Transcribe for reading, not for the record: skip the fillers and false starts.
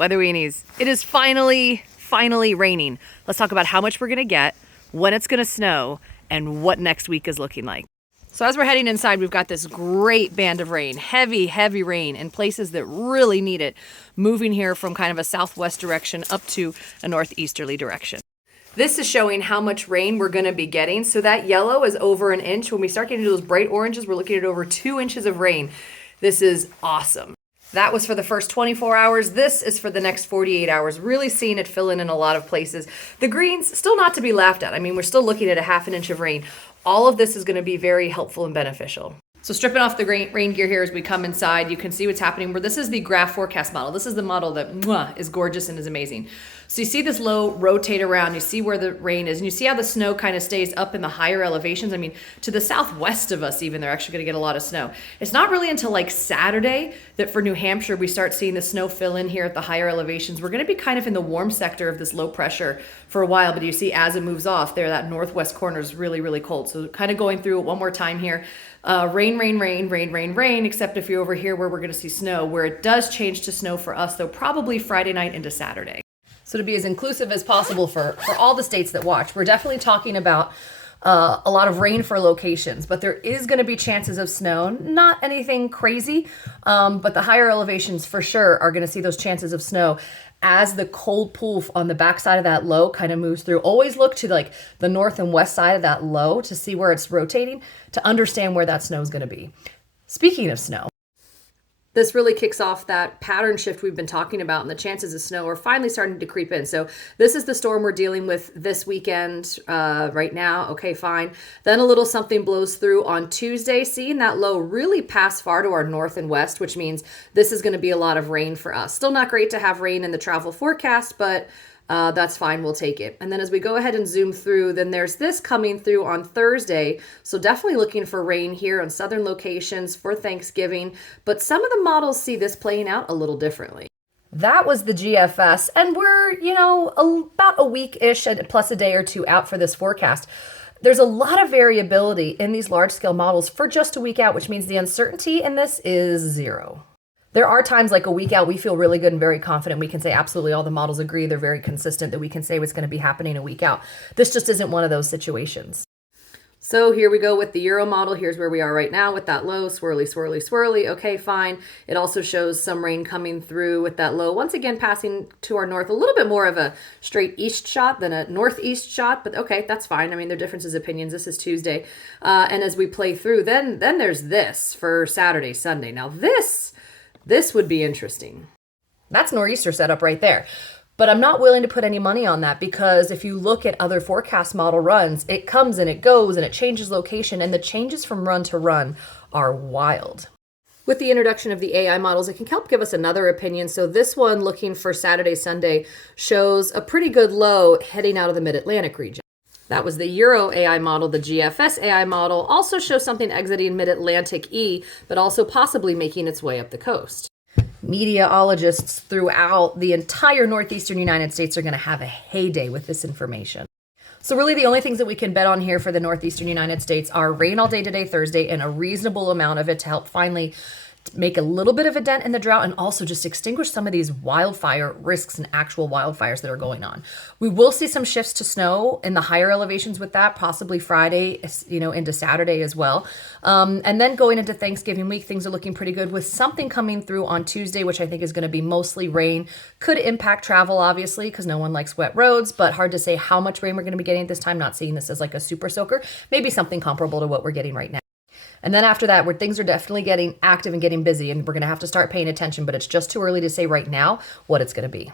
Weather Weenies. It is finally raining. Let's talk about how much we're gonna get, when it's gonna snow, and what next week is looking like. So as we're heading inside, we've got this great band of rain, heavy rain in places that really need it, moving here from kind of a southwest direction up to a northeasterly direction. This is showing how much rain we're gonna be getting. So that yellow is over an inch. When we start getting to those bright oranges, we're looking at over 2 inches of rain. This is awesome. That was for the first 24 hours. This is for the next 48 hours. Really seeing it fill in a lot of places. The greens, still not to be laughed at. I mean, we're still looking at a half an inch of rain. All of this is going to be very helpful and beneficial. So stripping off the rain gear here as we come inside, you can see what's happening. This is the graph forecast model. This is the model that is gorgeous and is amazing. So you see this low rotate around, you see where the rain is, and you see how the snow kind of stays up in the higher elevations. I mean, to the southwest of us even, they're actually going to get a lot of snow. It's not really until like Saturday that for New Hampshire, we start seeing the snow fill in here at the higher elevations. We're going to be kind of in the warm sector of this low pressure for a while, but you see as it moves off there, that northwest corner is really cold. So kind of going through it one more time here. Rain, except if you're over here where we're going to see snow, where it does change to snow for us, though, probably Friday night into Saturday. So to be as inclusive as possible for all the states that watch, we're definitely talking about a lot of rain for locations, but there is going to be chances of snow, not anything crazy, but the higher elevations for sure are going to see those chances of snow as the cold pool on the backside of that low kind of moves through. Always look to like the north and west side of that low to see where it's rotating to understand where that snow is going to be. Speaking of snow, this really kicks off that pattern shift we've been talking about, and the chances of snow are finally starting to creep in. So this is the storm we're dealing with this weekend right now. Okay, fine. Then a little something blows through on Tuesday, seeing that low really pass far to our north and west, which means this is going to be a lot of rain for us. Still not great to have rain in the travel forecast, but that's fine, we'll take it. And then as we go ahead and zoom through, then there's this coming through on Thursday. So definitely looking for rain here on southern locations for Thanksgiving. But some of the models see this playing out a little differently. That was the GFS, and we're, about a week-ish plus a day or two out for this forecast. There's a lot of variability in these large-scale models for just a week out, which means the uncertainty in this is zero. There are times like a week out, we feel really good and very confident. We can say absolutely all the models agree. They're very consistent that we can say what's going to be happening a week out. This just isn't one of those situations. So here we go with the Euro model. Here's where we are right now with that low, swirly. Okay, fine. It also shows some rain coming through with that low. Once again, passing to our north, a little bit more of a straight east shot than a northeast shot, but okay, that's fine. I mean, there are differences of opinions. This is Tuesday. And as we play through, then there's this for Saturday, Sunday. Now this would be interesting. That's nor'easter setup right there. But I'm not willing to put any money on that because if you look at other forecast model runs, it comes and it goes and it changes location, and the changes from run to run are wild. With the introduction of the AI models, it can help give us another opinion. So this one looking for Saturday, Sunday shows a pretty good low heading out of the mid-Atlantic region. That was the Euro AI model. The GFS AI model also shows something exiting mid-Atlantic E, but also possibly making its way up the coast. Meteorologists throughout the entire northeastern United States are going to have a heyday with this information. So really the only things that we can bet on here for the northeastern United States are rain all day today, Thursday, and a reasonable amount of it to help finally make a little bit of a dent in the drought and also just extinguish some of these wildfire risks and actual wildfires that are going on. We will see some shifts to snow in the higher elevations with that, possibly Friday, into Saturday as well. And then going into Thanksgiving week, things are looking pretty good with something coming through on Tuesday, which I think is going to be mostly rain. Could impact travel, obviously, because no one likes wet roads, but hard to say how much rain we're going to be getting at this time. Not seeing this as like a super soaker, maybe something comparable to what we're getting right now. And then after that, where things are definitely getting active and getting busy, and we're going to have to start paying attention, but it's just too early to say right now what it's going to be.